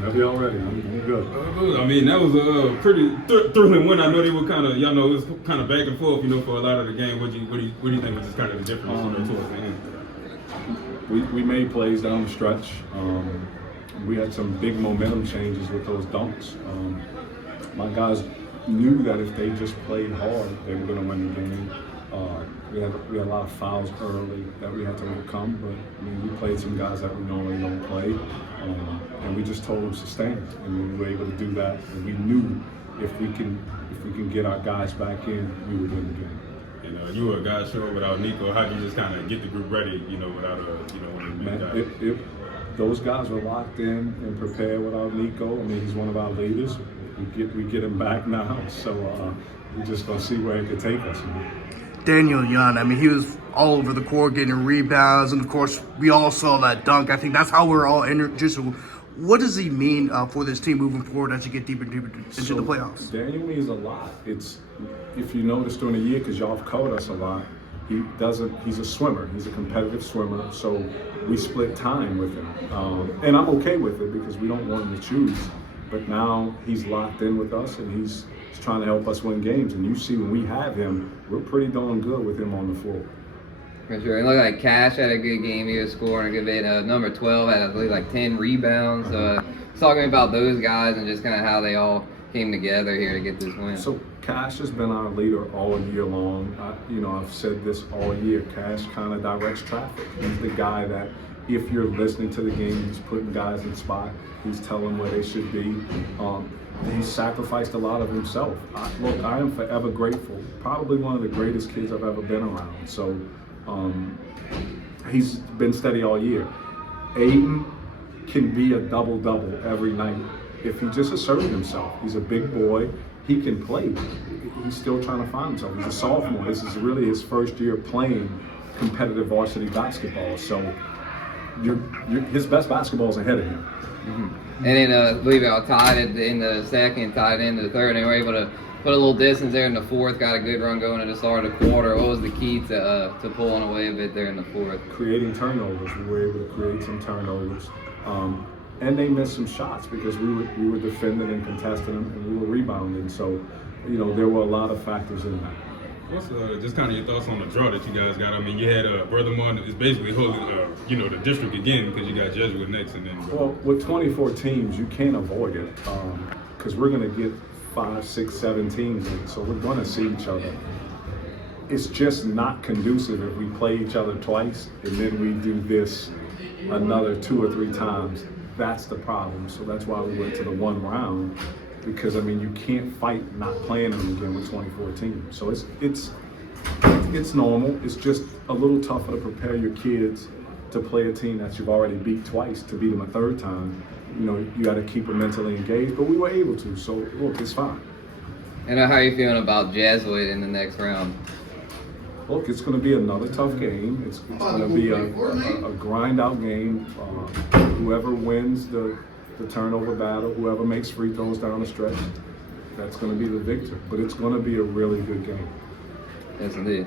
Whenever y'all ready, I'm good. I mean, that was a pretty thrilling win. I know they were kind of, y'all know, it was kind of back and forth, for a lot of the game. What do you think was just kind of the difference, towards the end? We made plays down the stretch. We had some big momentum changes with those dunks. My guys knew that if they just played hard, they were going to win the game. We had a lot of fouls early that we had to overcome, but I mean, we played some guys that we normally don't play, and we just told them to stand, and we were able to do that. And we knew if we can get our guys back in, we would win the game. And you were a guy short without Nico. How did you just kind of get the group ready, without one of the big guys? Those guys were locked in and prepared without Nico. I mean, he's one of our leaders. We get him back now, so we're just gonna see where it could take us. Daniel Young, I mean, he was all over the court getting rebounds, and of course, we all saw that dunk. I think that's how we're all just. What does he mean for this team moving forward as you get deeper and deeper into the playoffs? Daniel means a lot. It's, if you noticed during the year, because y'all have covered us a lot, he's a swimmer. He's a competitive swimmer, so we split time with him. And I'm okay with it because we don't want him to choose. But now he's locked in with us, and he's trying to help us win games. And you see when we have him, we're pretty darn good with him on the floor. For sure. It looked like Cash had a good game. He was scoring a good bit. Number 12 had, I believe, like 10 rebounds. Talking about those guys and just kind of how they all came together here to get this win. So Cash has been our leader all year long. I've said this all year. Cash kind of directs traffic. He's the guy that, if you're listening to the game, he's putting guys in spot. He's telling where they should be. He's sacrificed a lot of himself. I am forever grateful. Probably one of the greatest kids I've ever been around. So he's been steady all year. Aiden can be a double-double every night if he just asserts himself. He's a big boy. He can play. He's still trying to find himself. He's a sophomore. This is really his first year playing competitive varsity basketball. So his best basketball is ahead of him. Mm-hmm. And then I believe y'all tied it in the second, tied into the third, and they were able to put a little distance there in the fourth, got a good run going at the start of the quarter. What was the key to pulling away a bit there in the fourth? Creating turnovers. We were able to create some turnovers. And they missed some shots because we were defending and contesting them, and we were rebounding. So, there were a lot of factors in that. What's just kind of your thoughts on the draw that you guys got? I mean, you had Brother Martin is basically holding, the district again because you got Jesuit next, and then. Well, with 24 teams, you can't avoid it because we're going to get 5, 6, 7 teams in, so we're going to see each other. It's just not conducive if we play each other twice and then we do this another 2 or 3 times. That's the problem. So that's why we went to the one round. Because you can't fight not playing them again with 24 teams. So it's normal. It's just a little tougher to prepare your kids to play a team that you've already beat twice. To beat them a third time, you got to keep them mentally engaged. But we were able to. So look, it's fine. And how are you feeling about Jesuit in the next round? Look, it's going to be another tough game. It's going to be a grind-out game. Whoever wins the turnover battle, whoever makes free throws down the stretch, that's going to be the victor. But it's going to be a really good game. Yes, indeed.